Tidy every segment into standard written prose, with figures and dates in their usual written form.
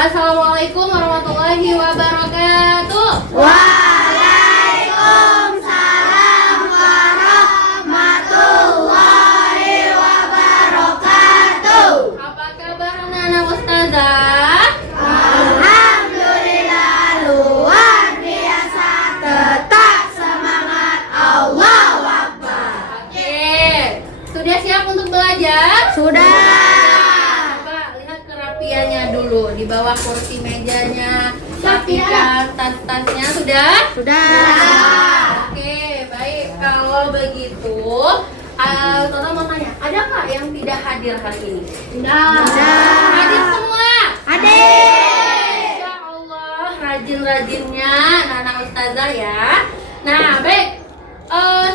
Assalamualaikum warahmatullahi wabarakatuh. Waalaikumsalam warahmatullahi wabarakatuh. Apa kabar anak-anak ustazah? Alhamdulillah luar biasa, tetap semangat, Allahu Akbar. Oke, sudah siap untuk belajar? Sudah. Coba lihat kerapiannya dulu di bawah kursi mejanya. Rapikan tas-tasnya sudah? Sudah. Oke, baik. Kalau begitu, Toto mau tanya, ada nggak yang tidak hadir hari ini? Sudah. Hadir semua? Hadir. Ya Allah, rajin-rajinnya anak ustazah ya. Nah, baik.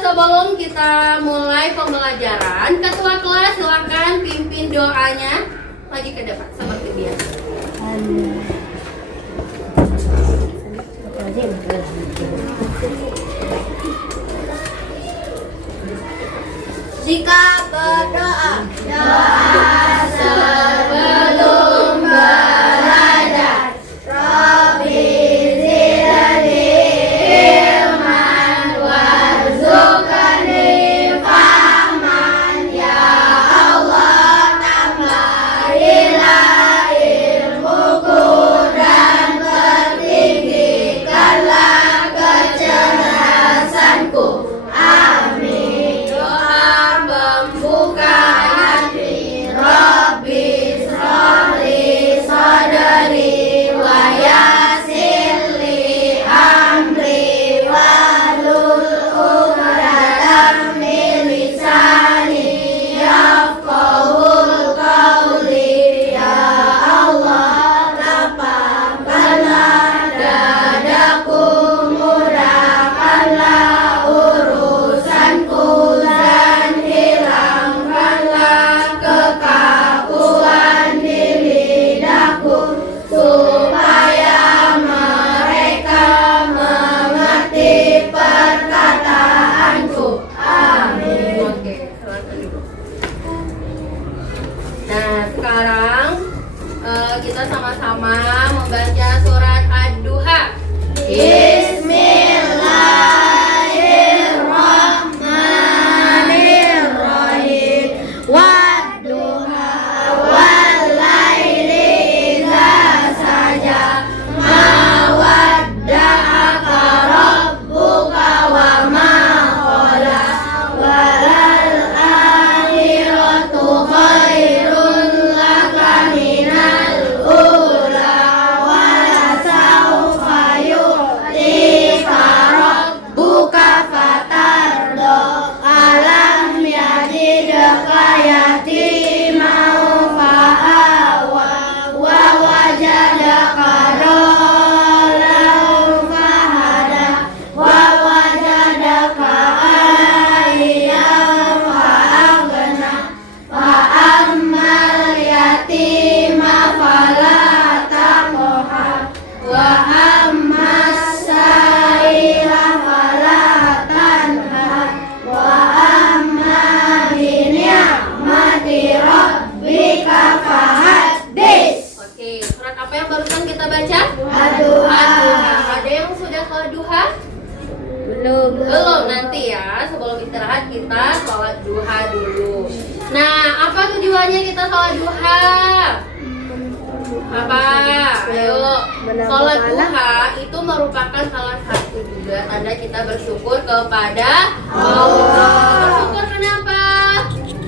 Sebelum kita mulai pembelajaran, ketua kelas silakan pimpin doanya lagi ke depan seperti biasa. Jika berdoa, Sebelum belajar, Rabbi zidni ilman warzuqni fahman, ya Allah tambahilah ilmuku dan pertinggikanlah kecerdasanku. Amin. doa pembuka hati, Rabbi shrahli sadri wa yassirli amri wahlul 'uqdatam min lisani yafqahul qawli. Ya Allah, lapangkanlah dadaku, mudahkanlah urusanku, dan hilangkanlah kekakuan di lidahku, supaya mereka mengerti perkataanku. Amin. Oke, silakan duduk. Nah, sekarang kita sama-sama membaca surat Ad-Duha. Bismillahirrahmanirrahim. Wadduha wallaili idza saja, ma wadda'aka rabbuka wa ma qala, walal akhiratu khairun laka minal ula, wa lasawfa yu'tika rabbuka fatarda, alam yajidka yatiman fa'awa, wa wajadaka dhalan fahada, wa wajadaka ayyan fa'aghna, fa ammal yatima fala taqhar, wa ammas sa'ila fala tanhar, wa amma bi ni'mati rabbika fahaddits. Oke, surat apa yang barusan kita baca? Ad-Duha. Ada yang sudah sholat duha? Belum, nanti ya. Sebelum istirahat kita sholat duha dulu. Nah, apa tujuannya kita sholat duha? Apa? Ayo. Sholat duha itu merupakan salah satu juga tanda kita bersyukur kepada Allah. Bersyukur kenapa?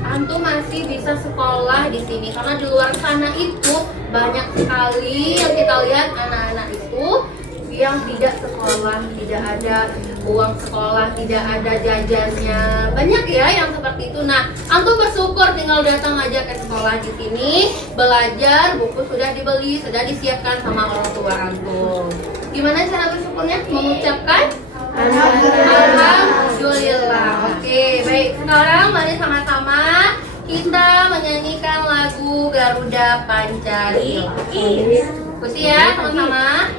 Antum masih bisa sekolah di sini karena di luar sana itu banyak sekali yang kita lihat anak-anak itu yang tidak sekolah, tidak ada uang sekolah, tidak ada jajannya. Banyak ya yang seperti itu. Nah, antum bersyukur tinggal datang aja ke sekolah di sini, belajar, buku sudah dibeli, sudah disiapkan sama orang tua antum. Gimana cara bersyukurnya? Mengucapkan Alhamdulillah. Oke, baik. Sekarang mari sama-sama kita menyanyikan lagu Garuda Pancasila. Ikuti ya, sama-sama.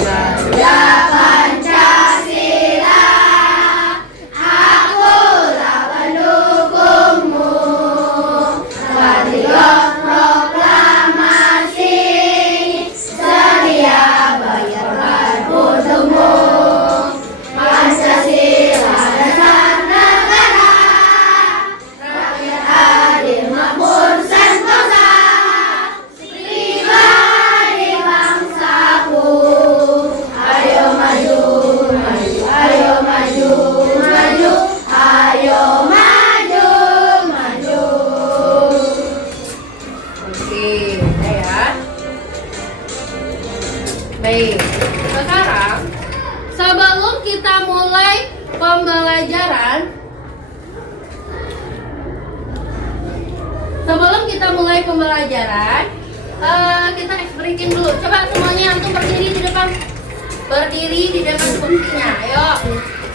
Garuda Pancasila, aku sekarang sebelum kita mulai pembelajaran, kita breaking dulu. Coba semuanya antum berdiri di depan kursinya. Ayo,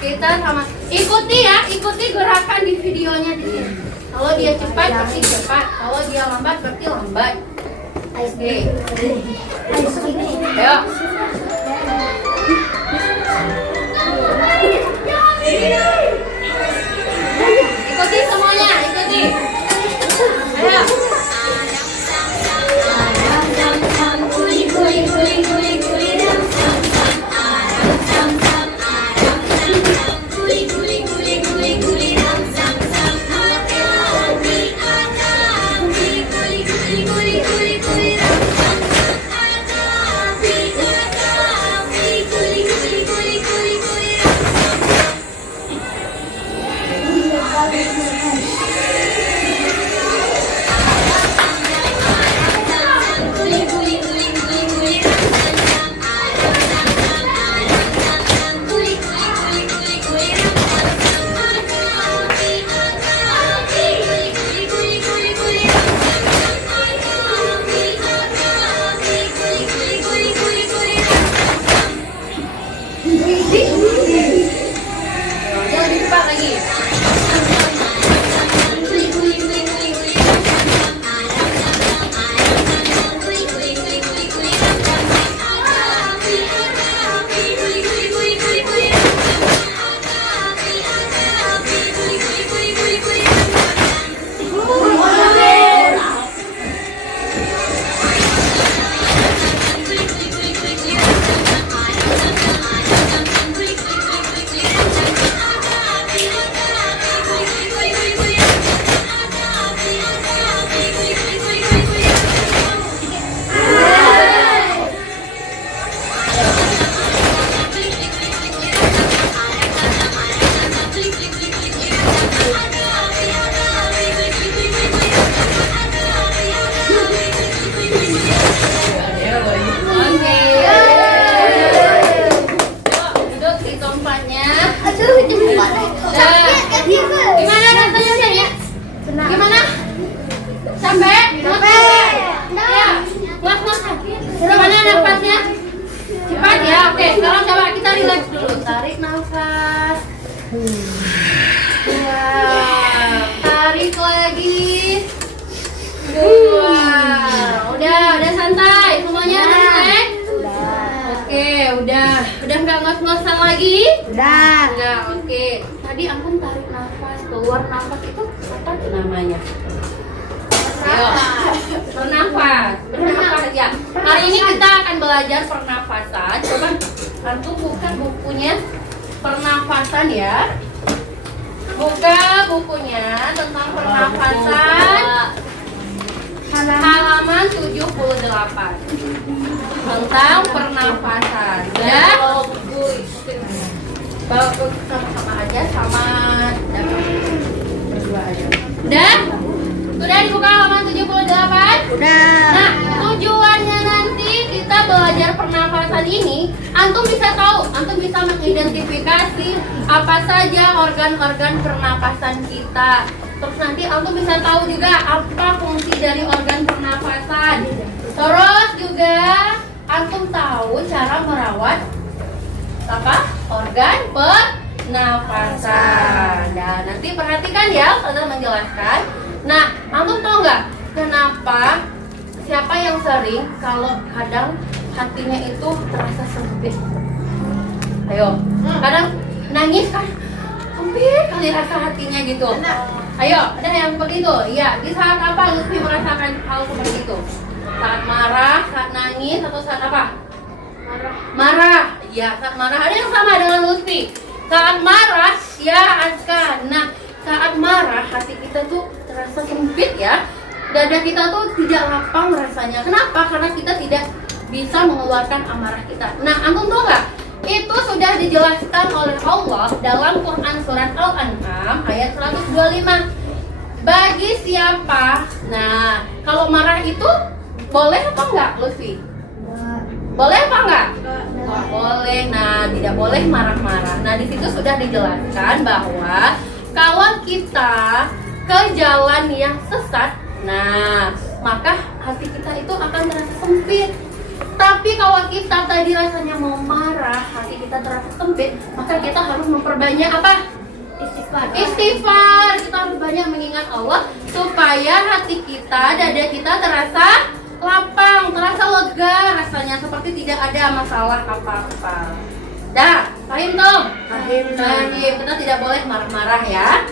kita sama ikuti ya, ikuti gerakan di videonya di sini. Kalau dia cepat berarti cepat, kalau dia lambat berarti lambat. Oke. Ayo. Ikuti semuanya, ikuti. Ayo. Jangan lebih cepat lagi. Gimana rasanya ya? Gimana? Sampai? Ya. Puas sakit. Gimana nafasnya? Cepat ya. Oke, sekarang coba kita relax dulu. Tarik nafas. Tarik lagi. Udah santai. Semuanya udah relax? Oke, udah nggak ngos-ngosan lagi? Udah. Enggak, oke. Tadi ampun tarik nafas, keluar nafas itu apa tuh namanya? Ayo, bernafas ya. Hari ini kita akan belajar pernafasan. Coba antum buka bukunya pernafasan ya. Buka bukunya tentang pernafasan. Halaman 78. Tentang pernafasan. Ya. Bawa sama-sama aja sama berdua aja. Udah? Sudah dibuka halaman 78? Udah. Nah, tujuannya nanti kita belajar pernafasan ini, antum bisa tahu, antum bisa mengidentifikasi apa saja organ-organ pernapasan kita. Terus nanti antum bisa tahu juga apa fungsi dari organ pernapasan. Terus juga antum tahu cara merawat apa? Organ pernapasan. Nah, nanti perhatikan ya, saya menjelaskan. Nah, antum tahu nggak kenapa siapa yang sering kalau kadang hatinya itu terasa sempit? Ayo, kadang nangis kan sempit kali rasa hatinya gitu. Ayo, ada yang begitu? Iya, di saat apa Lutfi merasakan hal seperti itu? Saat marah, saat nangis, atau saat apa? Marah. Ya, saat marah. Ada yang sama dengan Lutfi. Saat marah, ya Azka. Nah, saat marah hati kita tuh terasa sempit ya. Dada kita tuh tidak lapang rasanya. Kenapa? Karena kita tidak bisa mengeluarkan amarah kita. Nah, antum tahu nggak? Itu sudah dijelaskan oleh Allah dalam Quran surat Al-An'am ayat 125. Bagi siapa? Nah, kalau marah itu boleh apa enggak, Lutfi? Boleh apa enggak? nggak boleh. Nah, tidak boleh marah-marah. Nah, di situ sudah dijelaskan bahwa kalau kita ke jalan yang sesat, nah maka hati kita itu akan terasa sempit. Tapi kalau kita tadi rasanya mau marah, hati kita terasa sempit, maka kita harus memperbanyak apa? Istighfar. Kita harus banyak mengingat Allah supaya hati kita, dada kita terasa lapang, terasa lega rasanya, seperti tidak ada masalah apa-apa. Dah, paham dong? Paham. Kita tidak boleh marah-marah ya,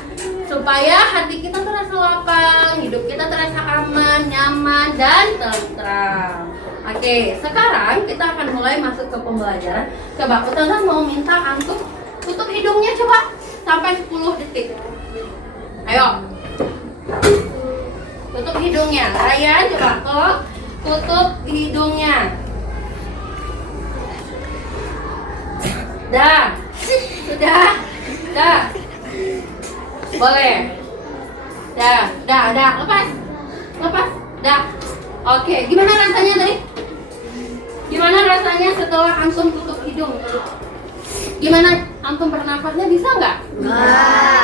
supaya hati kita terasa lapang, hidup kita terasa aman, nyaman, dan tentram. Oke, sekarang kita akan mulai masuk ke pembelajaran. Coba Ustazah mau minta antum tutup hidungnya coba sampai 10 detik. Ayo. Tutup hidungnya. Ryan coba tolong tutup hidungnya. Dah. Sudah. Dah. Boleh. Dah. Lepas. Dah. Oke, gimana rasanya tadi? Gimana rasanya setelah antum tutup hidung? Gimana antum bernafasnya, bisa nggak? Bisa.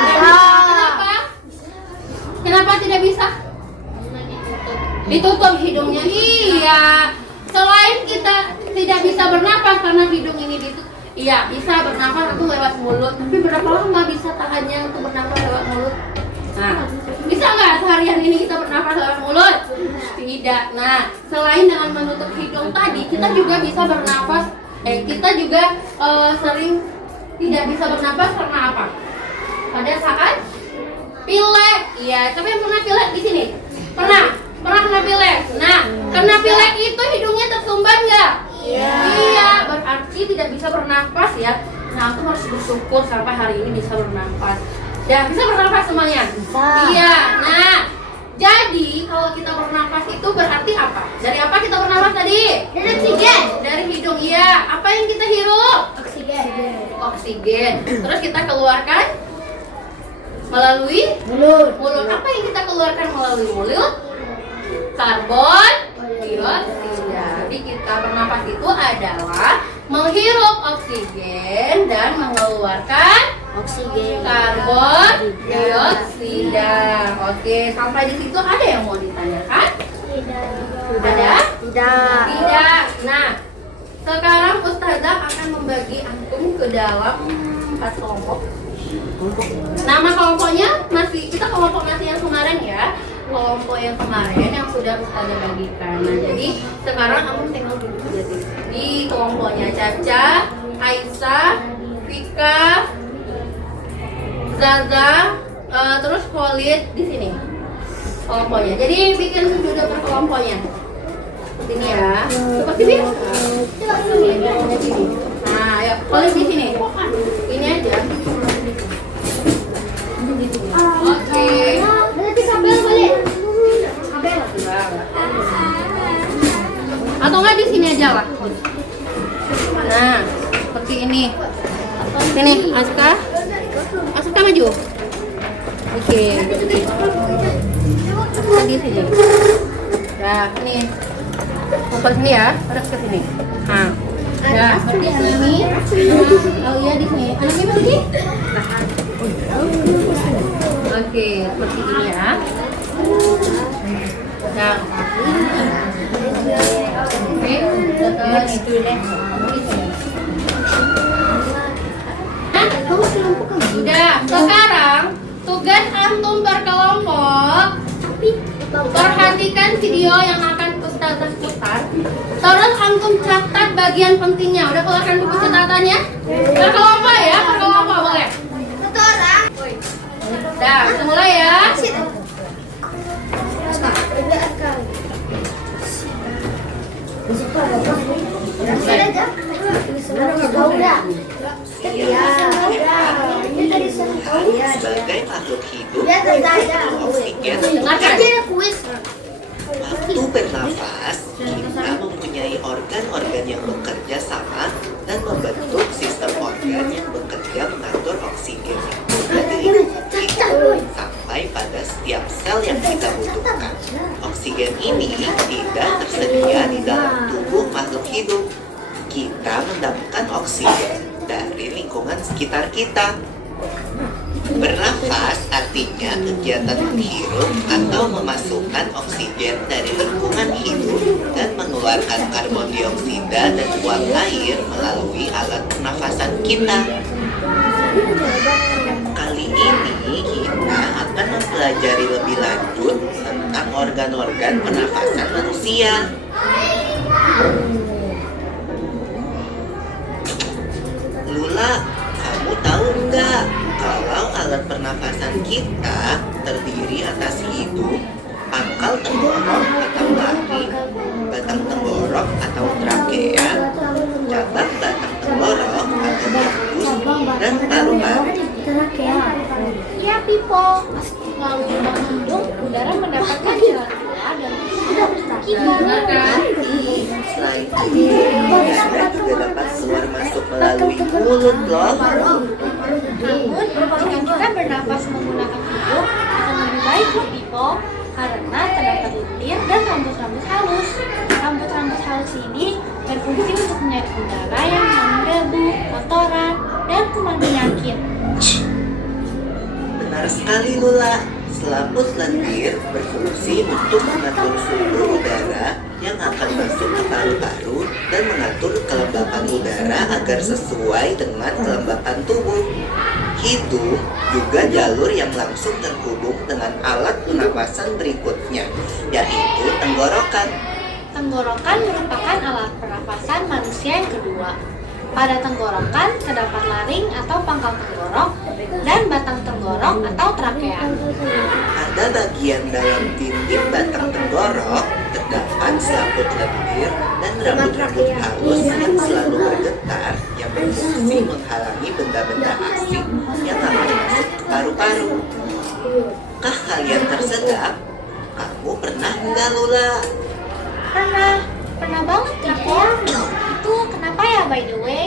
Kenapa? Kenapa tidak bisa? Ditutup hidungnya. Iya. Selain kita tidak bisa bernafas karena hidung ini ditutup. Iya, bisa bernafas itu lewat mulut. Tapi berapa lama bisa tahannya untuk bernafas lewat mulut? Nah, bisa nggak seharian ini kita bernafas lewat mulut? Tidak. Nah, selain dengan menutup hidung tadi, kita juga bisa bernafas. Kita juga sering tidak bisa bernafas karena apa? Pada saat pilek. Iya, siapa yang pernah pilek di sini? Pernah kena pilek. Nah, kena pilek itu hidungnya tersumbat nggak? Iya, berarti tidak bisa bernafas ya. Nah, aku harus bersyukur sampai hari ini bisa bernafas. Ya, bisa bernafas semuanya? Bisa. Iya. Nah, jadi kalau kita bernafas itu berarti apa? Dari apa kita bernafas tadi? Dari oksigen. Dari hidung, iya. Apa yang kita hirup? Oksigen. Terus kita keluarkan melalui mulut. Apa yang kita keluarkan melalui mulut? Karbon dioksida. Jadi kita bernafas itu adalah menghirup oksigen dan mengeluarkan oksigen, karbon dioksida. Oke, sampai di situ ada yang mau ditanyakan? Ada? Tidak. Nah, sekarang Ustazah akan membagi antum ke dalam 4 kelompok. Nama kelompoknya kita kelompok masih yang kemarin ya. Kelompok yang kemarin yang sudah Ustazah bagikan. Nah, jadi sekarang antum tinggal duduk aja di kelompoknya Caca, Aisyah, Vika, Zaza, terus Khalid di sini kelompoknya. Jadi bikin duduk per kelompoknya. Seperti ini ya. Seperti biasa. Nah, ayo Khalid di sini. Ini aja. Oke. Nanti sambil balik. Atau enggak di sini aja lah. Nah, seperti ini. Sini, Aska maju. Oke. Aska di sini. Nah, ini. Fokus sini ya, harus ke sini. Nah, ya, seperti ini. Oh iya di sini. Anaknya mana sih? Oke, seperti ini ya. Nah, sudah. Sekarang tugas antum berkelompok. Perhatikan video yang akan Ustazah putar. Terus antum catat bagian pentingnya. Udah keluarkan buku catatannya? Berkelompok ya, berkelompok boleh. Dah, mulai ya. Sebagai makhluk hidup, oksigen. Waktu bernafas, kita mempunyai organ-organ yang bekerja sama dan membentuk sistem organ yang bekerja mengatur oksigen dari kita sampai pada setiap sel yang kita butuhkan. Oksigen ini tidak tersedia di dalam tubuh makhluk hidup. Kita kita mendapatkan oksigen dari lingkungan sekitar kita. Bernafas artinya kegiatan menghirup atau memasukkan oksigen dari lingkungan hidup dan mengeluarkan karbon dioksida dan uap air melalui alat pernafasan kita. Kali ini kita akan mempelajari lebih lanjut tentang organ-organ pernafasan manusia. Lula, kamu tahu nggak kalau alat pernafasan kita terdiri atas hidung, pangkal tenggorok atau laring, batang tenggorok atau trakea, cabang batang tenggorok atau bronkus, dan paru-paru. Iya, Pipo. Melalui lubang hidung, udara mendapatkan jalan keluar dan kita. Selain itu, udara juga dapat keluar masuk melalui mulut loh. Namun, jika kita bernapas menggunakan hidung, akan lebih baik loh, Pipo. Karena terdapat lendir dan rambut-rambut halus. Rambut-rambut halus ini berfungsi untuk menyaring udara yang mengandung debu, kotoran, dan kuman penyakit. Benar sekali Lula, selaput lendir berfungsi untuk mengatur suhu udara yang akan masuk ke paru-paru dan mengatur kelembapan udara agar sesuai dengan kelembapan tubuh. Hidung juga jalur yang langsung terhubung dengan alat pernapasan berikutnya, yaitu tenggorokan. Tenggorokan merupakan alat pernapasan manusia yang kedua. Pada tenggorokan terdapat laring atau pangkal tenggorok dan batang tenggorok atau trakea. Pada bagian dalam dinding batang tenggorok terdapat selaput lendir dan rambut-rambut halus yang selalu bergetar yang berfungsi menghalangi benda-benda asing yang akan masuk ke paru-paru. Kah kalian tersedak? Kamu pernah nggak Lula? Pernah banget Pipo. Itu kenapa ya by the way?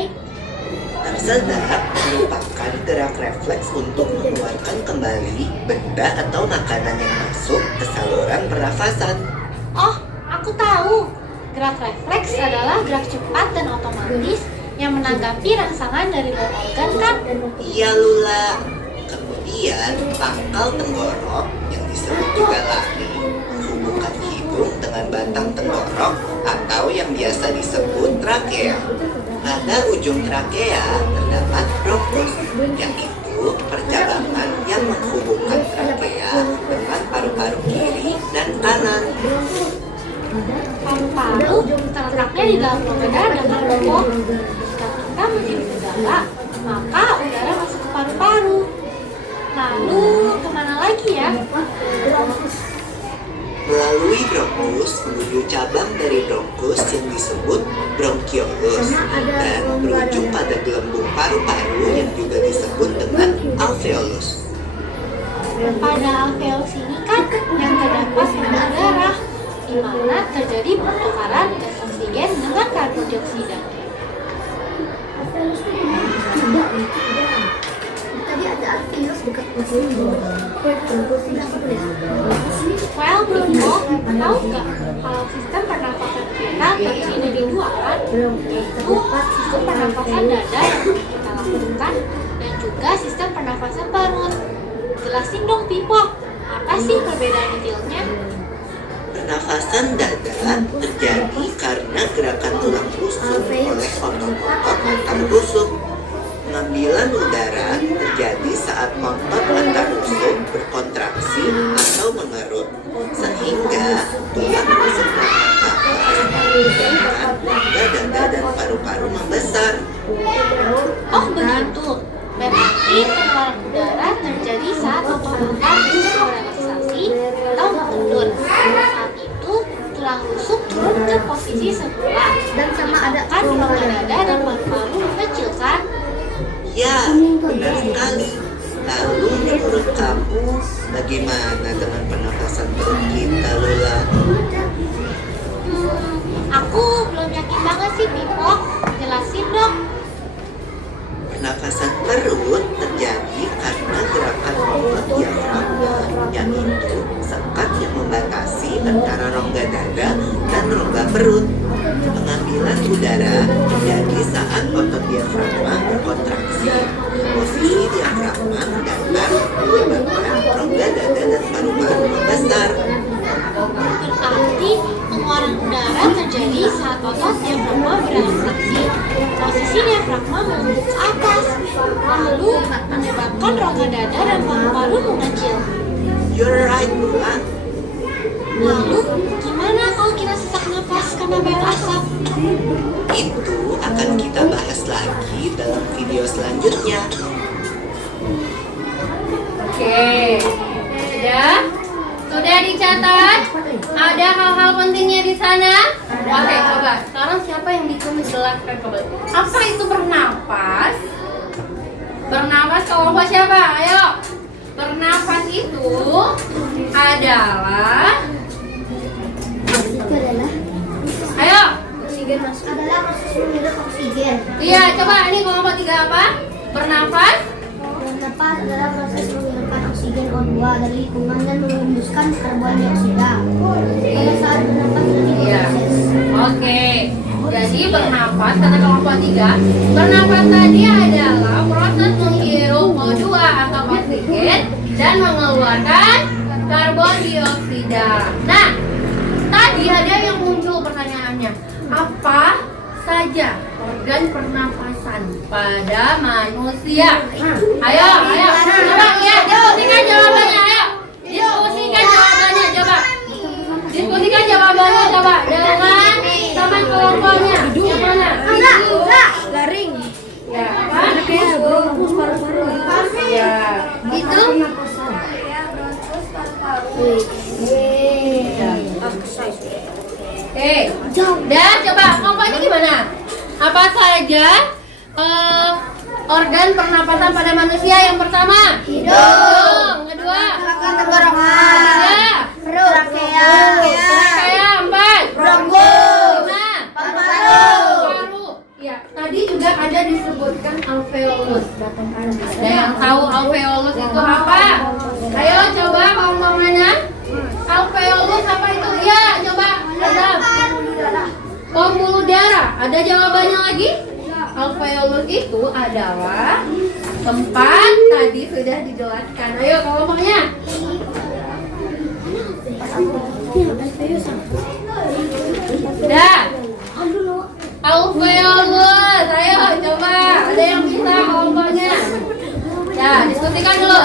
Tersedak merupakan gerak refleks untuk mengeluarkan kembali benda atau makanan yang masuk ke saluran pernafasan. Oh, aku tahu. Gerak refleks adalah gerak cepat dan otomatis yang menanggapi rangsangan dari luar organ kan? Iya Lula. Kemudian pangkal tenggorok yang disebut juga laring menghubungkan hidung dengan batang tenggorok atau yang biasa disebut trakea. Pada ujung trakea terdapat bronkus, yaitu percabangan yang menghubungkan trakea dengan paru-paru kiri dan kanan. Paru-paru terletaknya di dalam rongga dada kan Pipo? Jika kita menghirup udara, maka udara masuk ke paru-paru. Lalu kemana lagi ya? Melalui bronkus menuju cabang dari bronkus yang disebut bronkiolus dan berujung pada gelembung paru-paru yang juga disebut dengan alveolus. Pada alveolus ini kan yang terdapat pembuluh darah, di mana terjadi pertukaran gas oksigen dengan karbon dioksida. Tadi ada alveolus dekat sini. Well, Pipo, tahu nggak kalau sistem pernafasan kita terdiri dari dua kan? Yaitu sistem pernafasan dada yang kita lakukan dan juga sistem pernafasan perut. Jelasin dong Pipo, apa sih perbedaan detailnya? Pernafasan dada terjadi karena gerakan tulang rusuk oleh otot-otot antar rusuk. Pengambilan udara terjadi saat otot antar rusuk berkontraksi atau mengerut, sehingga tulang rusuk naik ke atas, hingga dada dan paru-paru membesar. Oh begitu, berarti pengeluaran udara terjadi saat otot-otot rusuk merelaksasi atau mengendur. Saat itu tulang rusuk turun ke posisi semula dan menyebabkan rongga dada dan paru-paru mengecil kan? Ya, benar sekali. Lalu menurut kamu, bagaimana dengan pernafasan perut kita, Lula? Aku belum yakin banget sih Pipo, jelasin dong. Pernafasan perut terjadi karena gerakan otot diafragma, yaitu sekat yang membatasi antara rongga dada dan dan rongga perut. Pengambilan udara terjadi saat otot diafragma berkontraksi. Posisi diafragma mendatar menyebabkan rongga dada dan paru-paru membesar. Berarti pengeluaran udara terjadi saat otot diafragma berkontraksi. Posisi diafragma menembus ke atas, lalu menyebabkan rongga dada dan paru-paru mengecil. You're right, Bunga. Lalu, gimana kalau kita sesak nafas karena banyak asap? Itu akan kita bahas lagi dalam video selanjutnya. Oke, sudah dicatat? Ada hal-hal pentingnya di sana? Oke, coba. Sekarang siapa yang bisa menjelaskan kembali? Apa itu bernapas? Bernapas kelompok siapa? Ayo. Bernapas itu adalah, Itu adalah ayo. oksigen masuk. Adalah proses menghirup oksigen. Iya, coba ini kelompok 3 apa? Bernapas. Bernapas adalah proses menghilangkan oksigen O2 dari lingkungan dan menghembuskan karbon dioksida. Pada saat bernapas terjadi Iya. proses. Oke. Jadi bernapas kata kelompok 3. Bernapas tadi adalah proses menghirup O2 atau oksigen dan mengeluarkan karbon dioksida. Nah, tadi ada yang muncul pertanyaannya. Apa saja organ pernapasan pada manusia? Ayo, coba ya, diskusikan jawabannya, ayo. Diskusikan jawabannya, coba. Diskusikan jawabannya, coba. Dengan teman kelompoknya. Yang mana? Garing. Ya, apa? Kayak bronkus paru-paru. Ya, itu. Oke, dan coba kelompoknya gimana? Apa saja organ pernapasan pada manusia? Yang pertama, hidung. Kedua, Tenggorokan. tiga, Perut. trachea. 4, Bronkus. 5, paru. Ya, tadi juga ada disebutkan alveolus. Ada yang tahu alveolus itu apa? Ayo coba ngomong mana? Alveolus apa itu? Ya, coba. Ada pembuluh darah. Ada jawabannya lagi? Alveolus itu adalah tempat tadi sudah dijelaskan. Ayo kelompoknya. Udah. Alveolus. Ayo coba. Ada yang bisa kelompoknya? Ya, diskusikan dulu.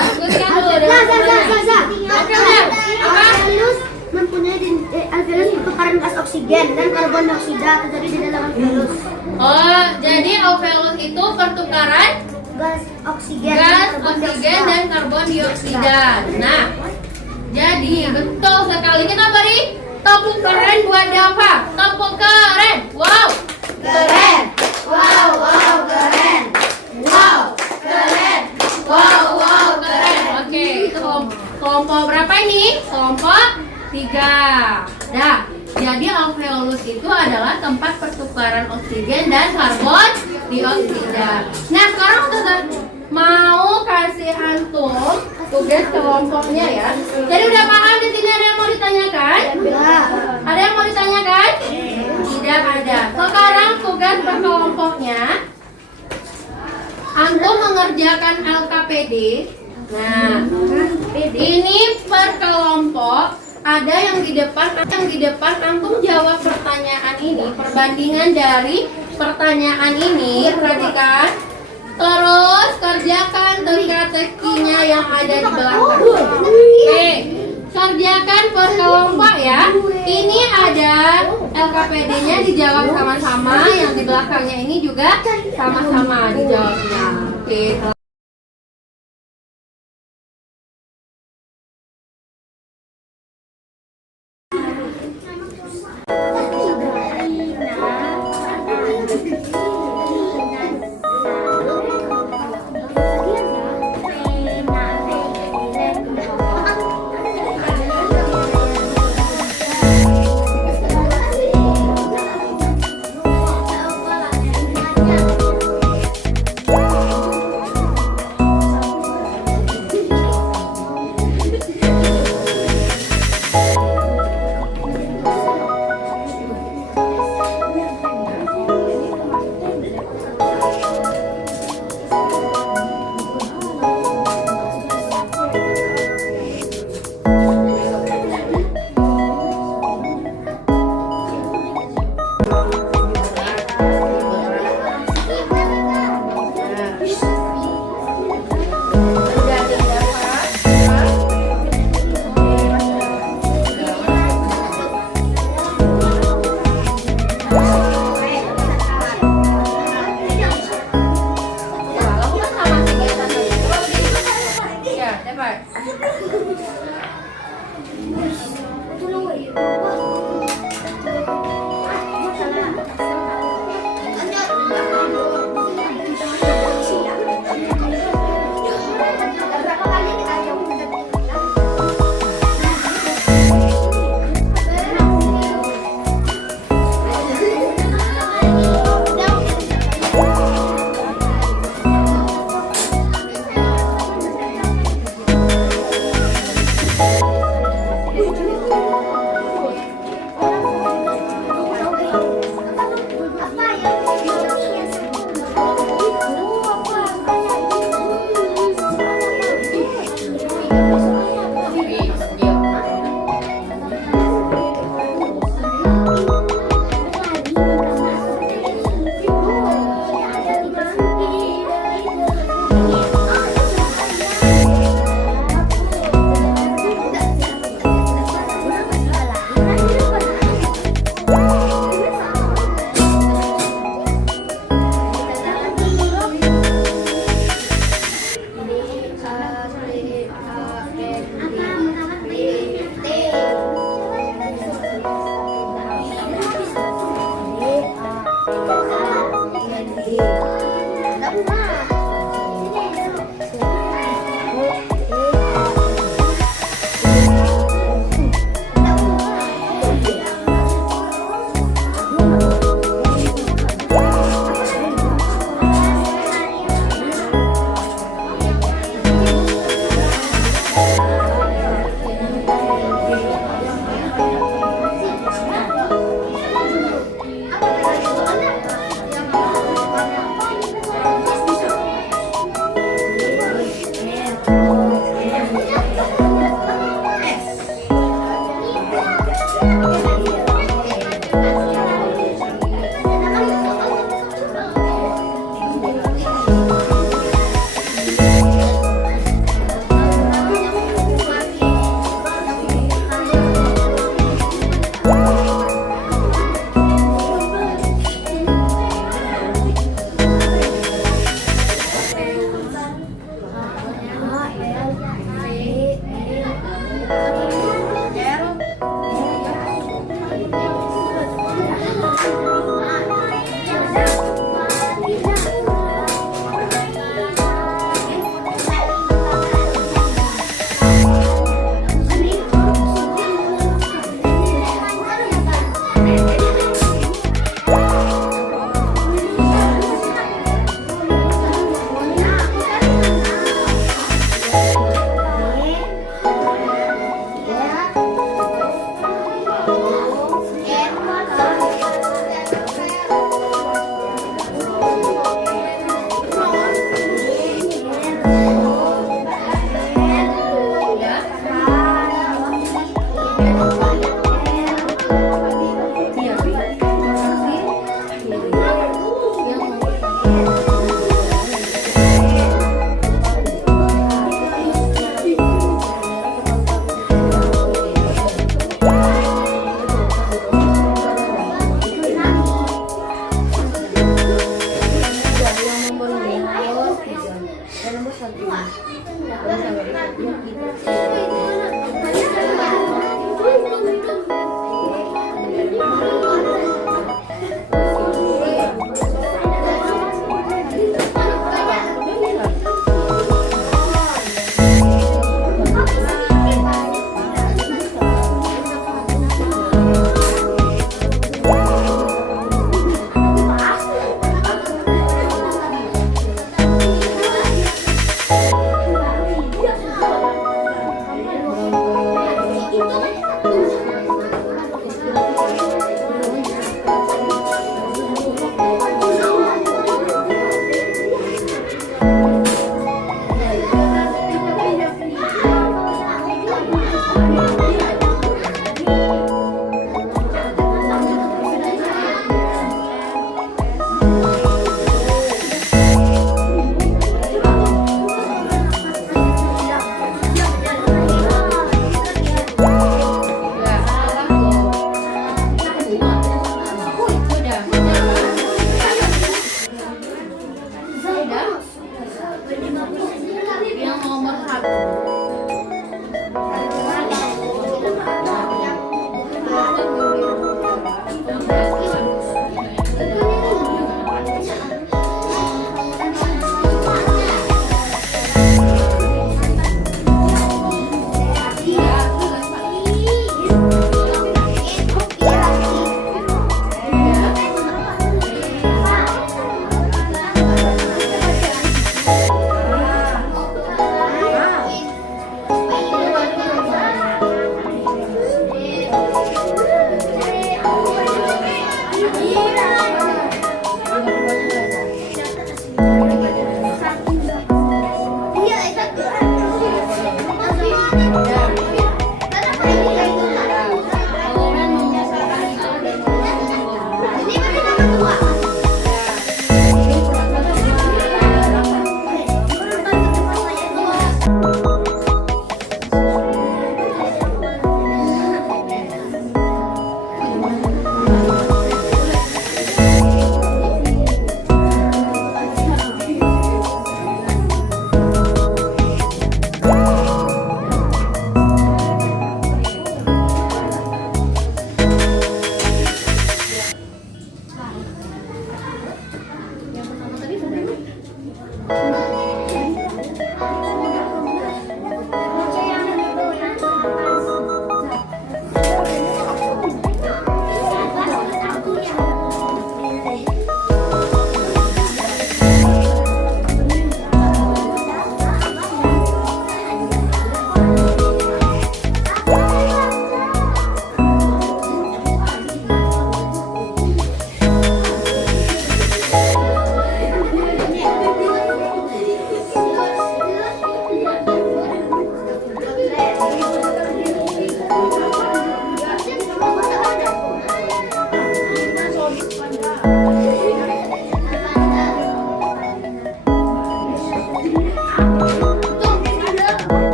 dengan temannya. Oke, udah. Apa? Alveolus mempunyai alveolus pertukaran gas oksigen dan karbon dioksida terjadi di dalam alveolus. Oh, jadi alveolus itu pertukaran Gas oksigen dan karbon dioksida. Nah, jadi betul sekali. Kita beri tepuk keren buat Dava. Tepuk keren. Wow. Keren. Wow, keren. Wow, keren. Wow, keren. Oke, itu kelompok berapa ini? Kelompok 3. Nah, jadi alveolus itu adalah tempat pertukaran oksigen dan karbon dioksida. Nah, sekarang Ustazah mau kasih antum tugas kelompoknya ya. Jadi udah paham di sini, ada yang mau ditanyakan? Ada yang mau ditanyakan? Tidak ada. Sekarang tugas per kelompoknya, antum mengerjakan LKPD. Nah, ini per kelompok. Ada yang di depan antum jawab pertanyaan ini, perbandingan dari pertanyaan ini, perhatikan. Terus kerjakan teka-tekinya yang ada di belakang. Oke, kerjakan per kelompok ya. Ini ada LKPD-nya dijawab sama-sama, yang di belakangnya ini juga sama-sama dijawabnya. Oke.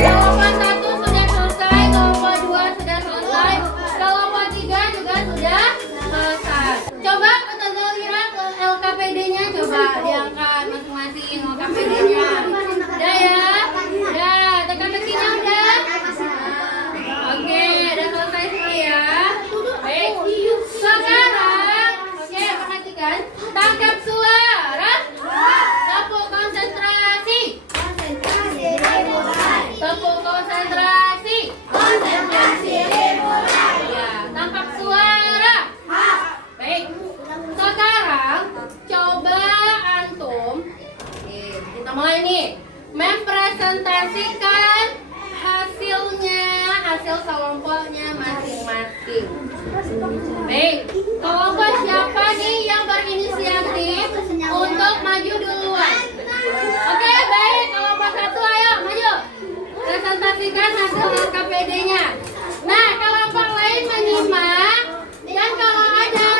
Kelompok 1 sudah selesai, kelompok 2 sudah selesai, kelompok 3 juga sudah selesai. Coba Ustazah Elvira ke LKPD-nya coba diangkat masing-masing LKPD-nya. Udah ya? Udah, teka-tekinya udah? Oke, udah selesai semua ya. Baik. Sekarang, oke, perhatikan. Tangkap suara. Tepuk konsentrasi. Tepuk konsentrasi. Ya, tangkap suara. Baik. Sekarang coba antum, kita mulai nih, mempresentasikan hasilnya, hasil kelompoknya masing-masing. Baik, kelompok siapa nih yang berinisiatif untuk maju duluan? Oke, baik, kelompok 1 ayo maju. Presentasikan hasil LKPD-nya. Nah, kelompok lain menyimak. Dan kalau ada,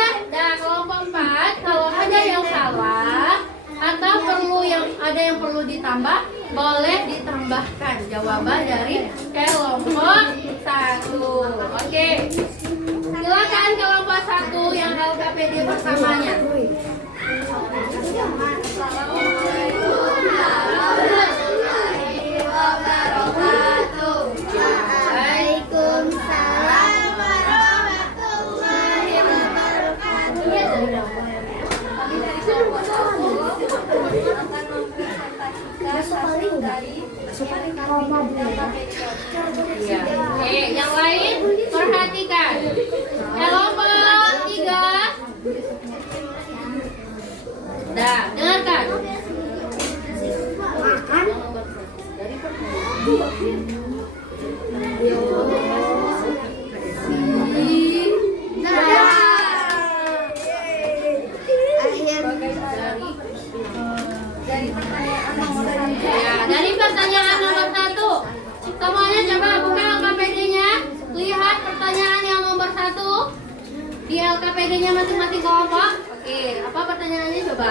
kelompok 4, kalau ada yang salah atau ada yang perlu ditambah, boleh ditambahkan jawaban dari kelompok 1. Oke. Silakan kelompok 1 yang LKPD pertamanya. Iya. Oke, yang lain perhatikan. Kelompok 3. Dah, dengarkan. Dari pertanyaan nomor 1. Semuanya coba buka LKPD-nya. Lihat pertanyaan yang nomor 1 di LKPD-nya masing-masing kelompok. Oke, apa pertanyaannya coba?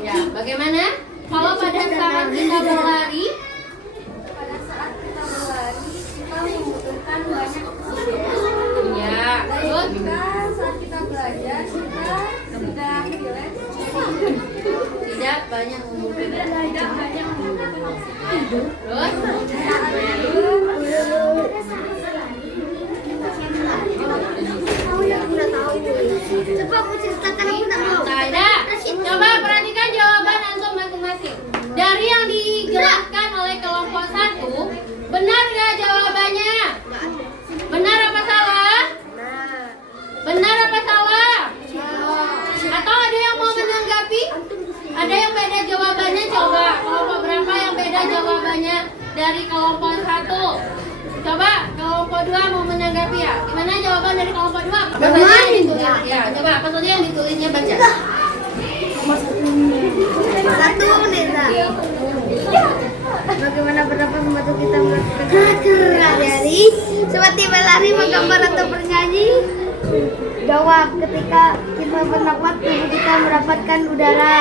Ya, bagaimana? Kalau pada saat kita berlari, kita membutuhkan banyak oksigen. Ya, terus saat kita belajar kita tidak relax. Tidak banyak membutuhkan oksigen. Terus Coba aku ceritakan, aku tak mau. Tidak. Coba perhatikan jawaban antum masing-masing. Dari yang dijelaskan oleh kelompok 1, benar nggak jawabannya? Benar apa salah? Benar apa salah? Atau ada yang mau menanggapi? Ada yang beda jawabannya? Coba kelompok berapa yang beda jawabannya dari kelompok 1? Coba kelompok 2 mau menanggapi ya? Gimana jawaban dari kelompok 2? Pertanyaan yang ditulis ya. Coba apa saja yang ditulisnya baca. 1 menit. Bagaimana pendapat membantu kita melakukan dari seperti berlari, menggambar atau bernyanyi? Jawab, ketika kita bernafas tubuh kita mendapatkan udara.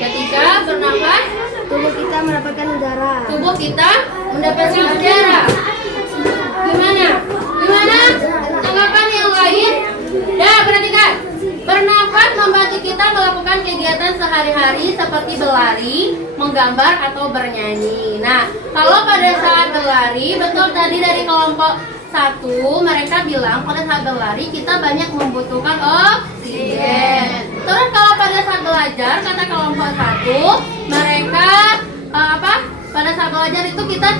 Ketika bernafas, Tubuh kita mendapatkan udara. tubuh kita mendapatkan udara. Gimana? Gimana? Tanggapan yang lain? Ya, perhatikan. Bernafas membantu kita melakukan kegiatan sehari-hari seperti berlari, menggambar, atau bernyanyi. Nah, kalau pada saat berlari, betul tadi dari kelompok 1, mereka bilang pada saat berlari kita banyak membutuhkan oksigen. Terus kalau pada saat belajar, kata kelompok 1, mereka pada saat belajar itu kita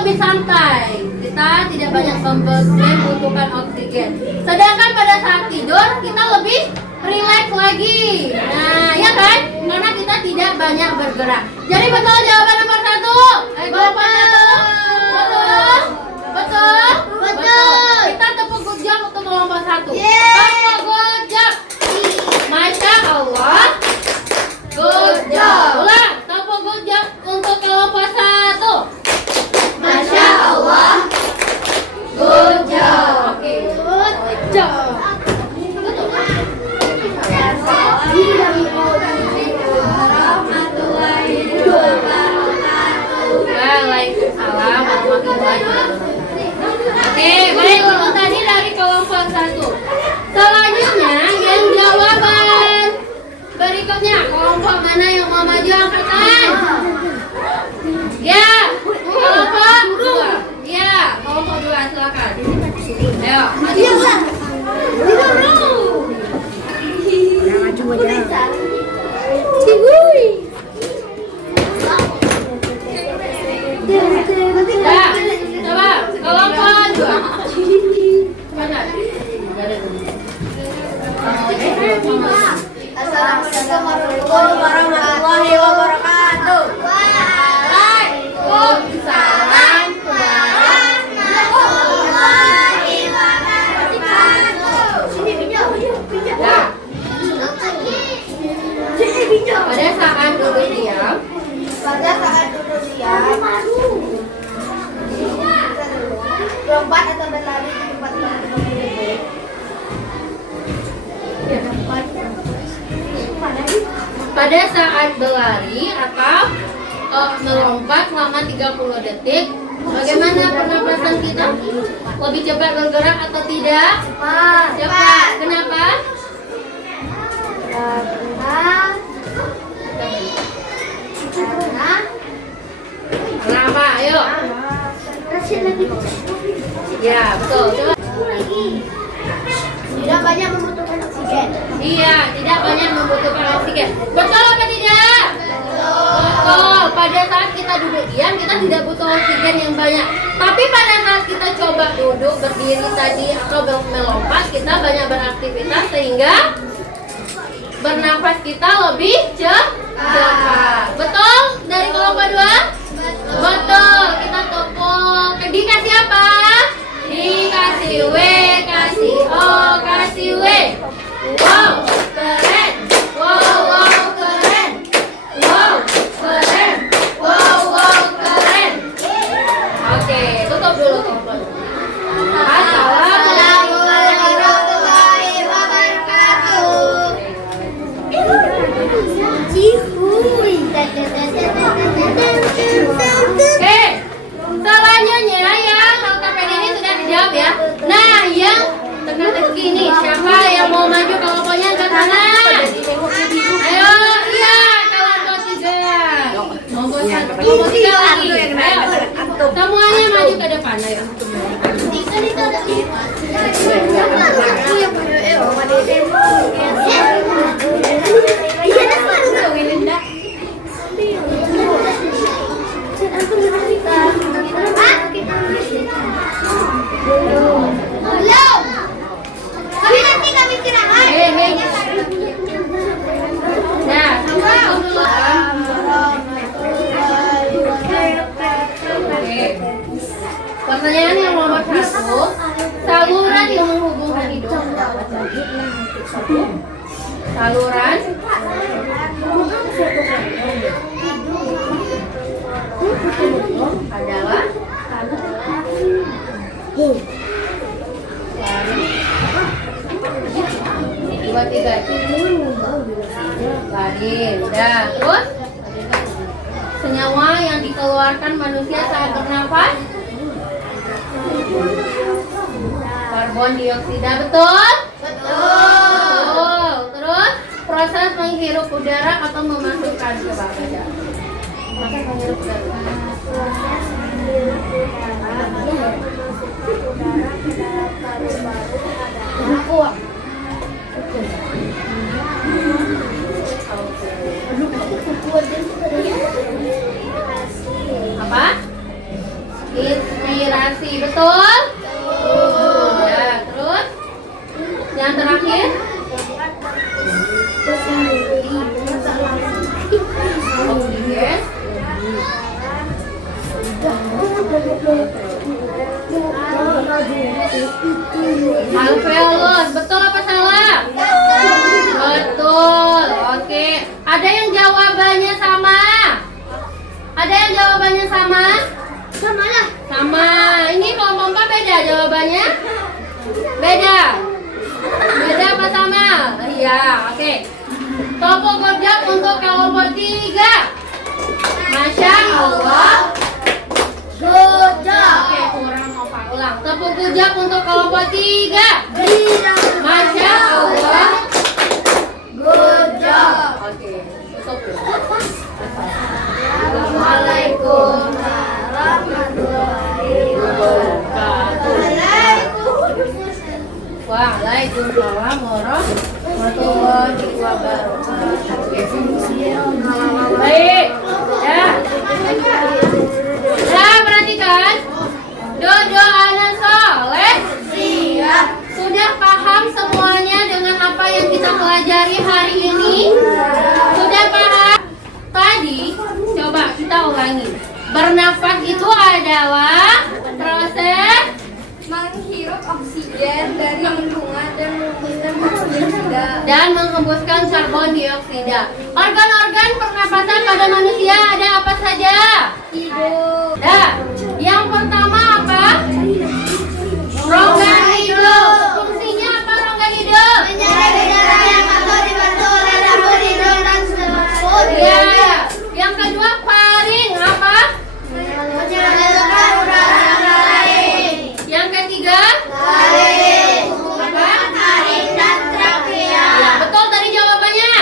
lebih santai, kita tidak banyak membutuhkan oksigen. Sedangkan pada saat tidur kita lebih rileks lagi, banyak bergerak. Jadi betul jawaban nomor 1. Jawaban 1. Betul? Betul? Betul. Kita tepuk good job untuk kelompok 1. Yeay. Tepuk good job. Masya Allah. Good job. Ulang. Tepuk good job untuk kelompok 1. Masya Allah. Good job. Oke. Good job. Waalaikumsalam warahmatullahi wabarakatuh. Oke, baik itu tadi dari kelompok 1. Selanjutnya yang jawaban berikutnya, kelompok mana yang mau maju angkat tangan? Ya, kelompok 2. Ya, kelompok 2 silakan. Ayo, Ya, coba kelompok 2. Mana? Assalamualaikum warahmatullahi wabarakatuh. Waalaikumsalam warahmatullahi wabarakatuh. Ya, pada saat duduk diam, lompat atau berlari di tempat pada saat berlari atau melompat selama 30 detik, bagaimana pernapasan kita? Lebih cepat bergerak atau tidak? Cepat. Kenapa? Kenapa? Ayo. Ya, betul. Coba. Tidak banyak membutuhkan oksigen. Iya, tidak banyak membutuhkan oksigen. Betul apa tidak? Betul. Pada saat kita duduk diam, kita tidak butuh oksigen yang banyak. Tapi pada saat kita coba duduk, berdiri tadi atau melompat, kita banyak beraktivitas sehingga bernafas kita lebih cepat. Betul? Dari kelompok 2? Betul. Kita tepuk. Dikasih apa? Dikasih W, kasih O, kasih W. Wow, keren. Wow, wow, keren. Wow, keren. Wow, wow, keren. Oke, tutup dulu kelompok. Assalamualaikum warahmatullahi wabarakatuh. Cihuy. Oke, selanjutnya ya, LKPD ini sudah dijawab ya. Nah, yang tengah-tengah ini siapa yang mau maju kelompoknya ke sana? Ayo, iya, kelompok 3. Kelompok 3 lagi. Ayo, semuanya maju ke depan. Ayo. Nah, pertanyaan yang nomor 1, saluran yang menghubungkan hidung. Saluran adalah dua tiga lari. Udah, terus senyawa yang dikeluarkan manusia saat bernafas? Karbon dioksida, betul? Betul. Terus proses menghirup udara atau memasukkan ke badan. Proses menghirup udara. Apa? Inspirasi, betul? Ya, terus yang terakhir? Oke, ada yang jawabannya sama? Ada yang jawabannya sama? Sama lah. Sama. Ini kelompok 4 beda jawabannya? Beda. Beda apa sama? Iya, oke. Tepuk gojek untuk kelompok 3. Masya Allah. Gojek. Oke, kurang Nova. Ulang. Tepuk gojek untuk kelompok 3. Masya Allah. Gojek. Oke, tutup ya. Assalamualaikum warahmatullahi wabarakatuh. Waalaikumsalam warahmatullahi wabarakatuh. Baik, ya. Ya, perhatikan. Dodo anak soleh. Siap. Sudah paham semuanya dengan apa yang kita pelajari hari ini? Sudah paham? Tadi, coba kita ulangi. Bernafas itu adalah proses Menghirup oksigen dari lingkungan dan menghembuskan karbon dioksida. Organ-organ pernapasan pada manusia ada apa saja? hidup. Nah, yang pertama apa? Rongga hidup. Fungsinya apa rongga hidup? Menyerap udara yang kotor dibantu oleh rambut hidung dan semut. Ya. Yang kedua faring apa? Menyerap udara yang lain. Yang ketiga? Lain. Apa? Tarik dan trakea. Ya, betul tadi jawabannya.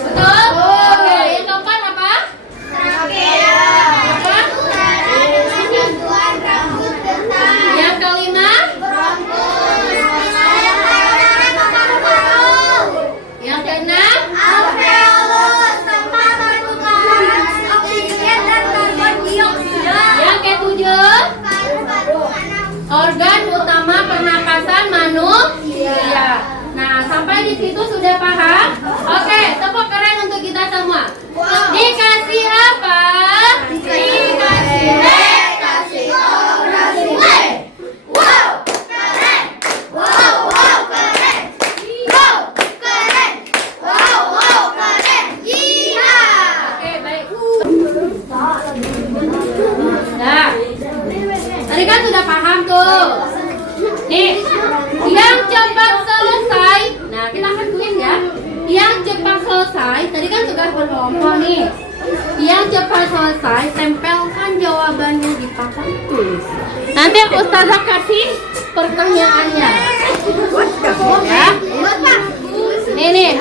Betul? Oke, yang keempat apa? Trakea. Apa? Udara dengan gangguan rambut getah. Yang kelima? Bronkus. Udara paru-paru. Yang keenam? Alveolus. Tempat pertukaran oksigen dan karbon dioksida. Yang ketujuh? Paru-paru. Organ utama pernapasan manusia. Nah, sampai di situ sudah paham? Oke, tepuk keren untuk kita semua. Dikasih apa? Dikasih Kasih operasi. Wow, keren. Wow, wow, keren. Wow, keren. Wow, wow, keren. Iya. Oke, baik. Nah, tadi kan sudah paham tuh. Nih, yang cepat selesai. Nah, kita akan tulis ya. Yang cepat selesai, tadi kan sudah berkelompok nih. Yang cepat selesai, tempelkan jawabannya di papan tulis. Nanti Ustazah kasih pertanyaannya. Ya. Nih.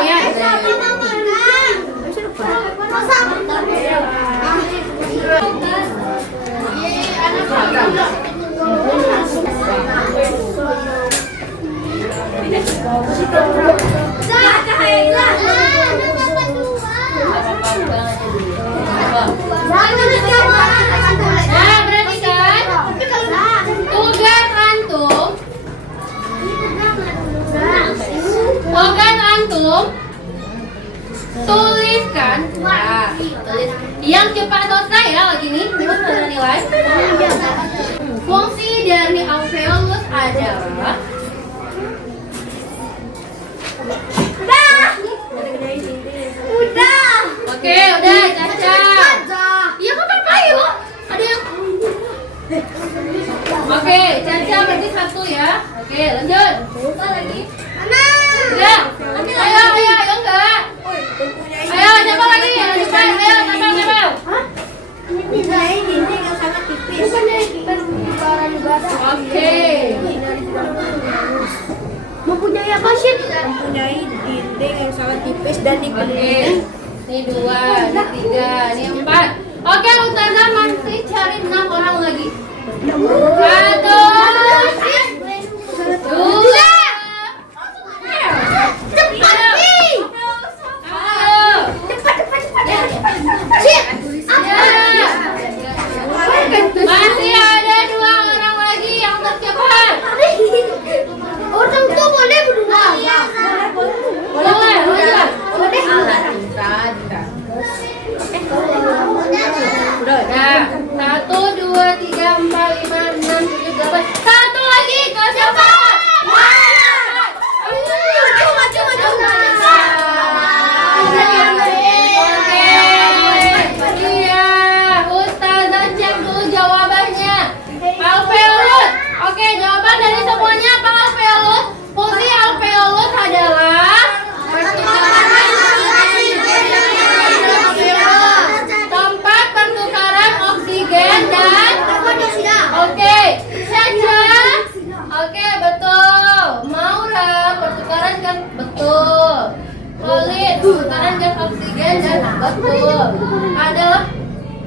Ya. Nah, perhatikan. Tugas antum. Tuliskan. Nah, tulis. Yang cepat selesai ya lagi nih. Terus ada nilai. Fungsi dari alveolus adalah Udah. Oke, udah Caca. Iya kan Papa yuk. Ada yang Oke, Caca berarti 1 ya. Oke, lanjut. Lagi. Udah. Ayo enggak. Ayo coba lagi. Cepat, ayo tempel. Ini yang sangat tipis. Oke. Mempunyai apa sih? Mempunyai dinding yang sangat tipis dan Oke. dikelilingi Ini 2, ini 3, ini 4. Oke, Ustazah masih cari 6 orang lagi. 1, 2. Cepat nih. Ayo. Cepat. Sip. Ya. Masih ada 2 orang lagi yang tercepat. Orang tuh boleh berdua. Boleh. Nah, 1, 2, 3, 4, 5, 6, 7, 8. 1 lagi. sulit. Pertukaran gas oksigen dan betul. Adalah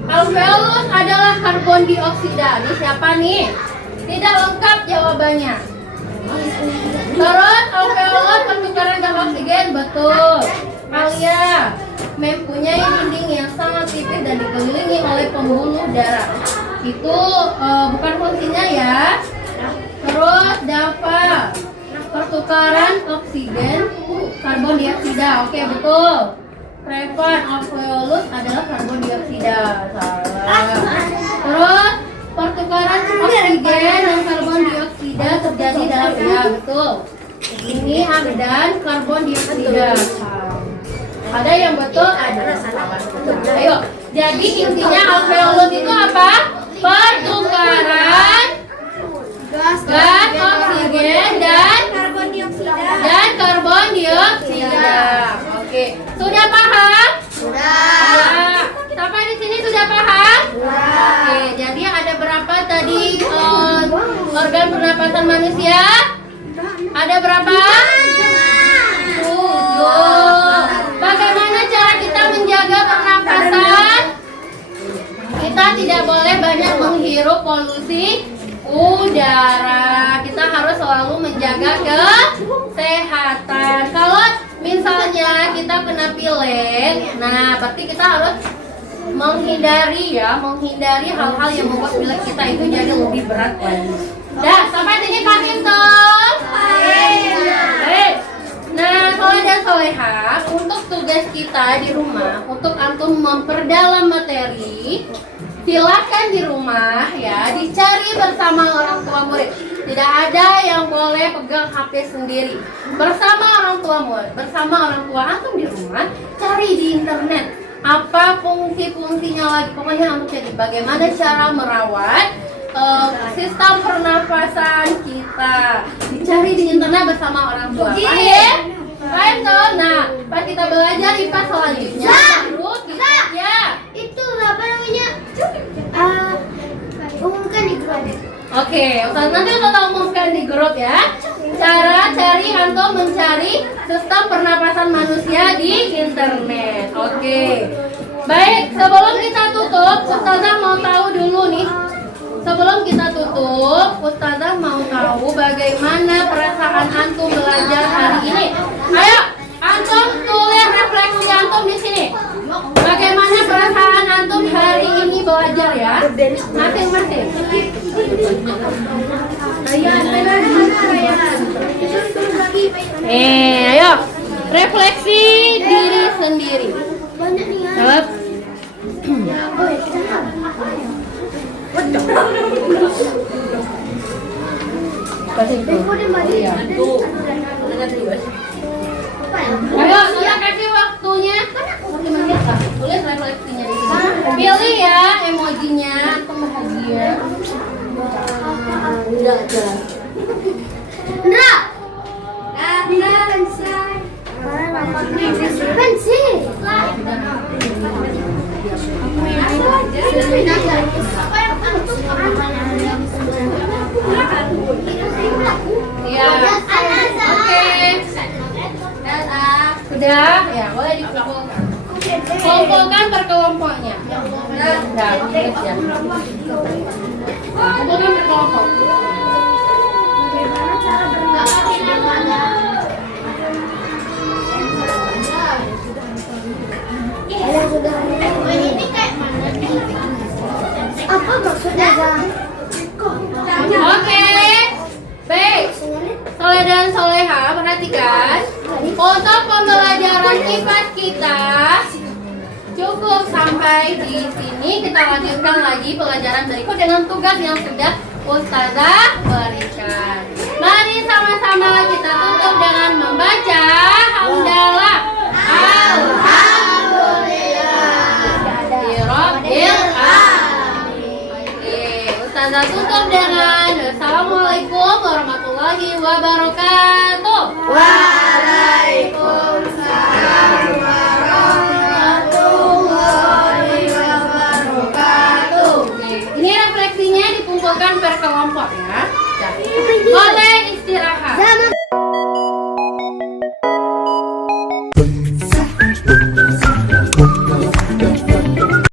alveolus adalah karbon dioksida. Ini siapa nih? Tidak lengkap jawabannya. Terus alveolus pertukaran gas oksigen betul. Alia mempunyai dinding yang sangat tipis dan dikelilingi oleh pembuluh darah. Itu bukan fungsinya ya. Terus Dava pertukaran oksigen karbon dioksida. Oke, betul. Revan alveolus adalah karbon dioksida. Salah. Terus pertukaran oksigen dan karbon dioksida terjadi dalam ya betul. Ini Ardan karbon dioksida. Ada yang betul, ada yang salah. Ayo. Jadi intinya alveolus itu apa? Pertukaran gas oksigen dan karbon dioksida. Oke. Sudah paham? Sudah. Sampai di sini sudah paham? Sudah. Oke, jadi ada berapa tadi organ pernapasan manusia? Ada berapa? 7. Bagaimana cara kita menjaga pernapasan? Kita tidak boleh banyak menghirup polusi udara. Kita harus selalu menjaga kesehatan. Kalau misalnya kita kena pilek, nah berarti kita harus menghindari hal-hal yang membuat pilek kita itu jadi lebih berat lagi. Dah, sampai sini Kak Inton. Baik. Nah, soleh dan soleha, untuk tugas kita di rumah, untuk antum memperdalam materi, silakan di rumah ya, dicari bersama orang tua murid. Tidak ada yang boleh pegang HP sendiri. Bersama orang tua murid, bersama orang tua antum di rumah, cari di internet apa fungsi-fungsinya lagi. Pokoknya antum cari bagaimana cara merawat sistem pernapasan kita. Dicari di internet bersama orang tua. Paham? Paham toh? Nah, pas kita belajar IPA selanjutnya, terus kita Itu apa namanya? Umumkan di grup. Oke, nanti Ustaz umumkan di grup ya. Cara cari antum mencari sistem pernapasan manusia di internet. Oke. Baik, sebelum kita tutup, Ustazah mau tahu dulu nih. Sebelum kita tutup, Ustazah mau tahu bagaimana perasaan antum belajar hari ini. Ayo, antum tulis refleksi antum di sini. Bagaimana perasaan antum hari ini belajar ya? Masing-masing. Ayo, refleksi diri sendiri. Jawab. Ayo, sudah kasih waktunya. Tulis refleksinya di sini. Pilih ya emojinya atau bahagia. Enggak jelas. Pensil. Iya. Oke. Sudah, ya boleh dikumpulkan. Kumpulkan per kelompoknya. Nah, tulis ya. Kumpulkan per kelompok. Ini kayak mana nih? Apa maksudnya? Oke. Baik. Soleh dan soleha, perhatikan. Untuk pembelajaran IPA kita cukup sampai di sini. Kita lanjutkan lagi pelajaran berikut dengan tugas yang sudah Ustazah berikan. Mari sama-sama kita tutup dengan membaca hamdalah. Ustazah tutup dengan Assalamualaikum warahmatullahi wabarakatuh.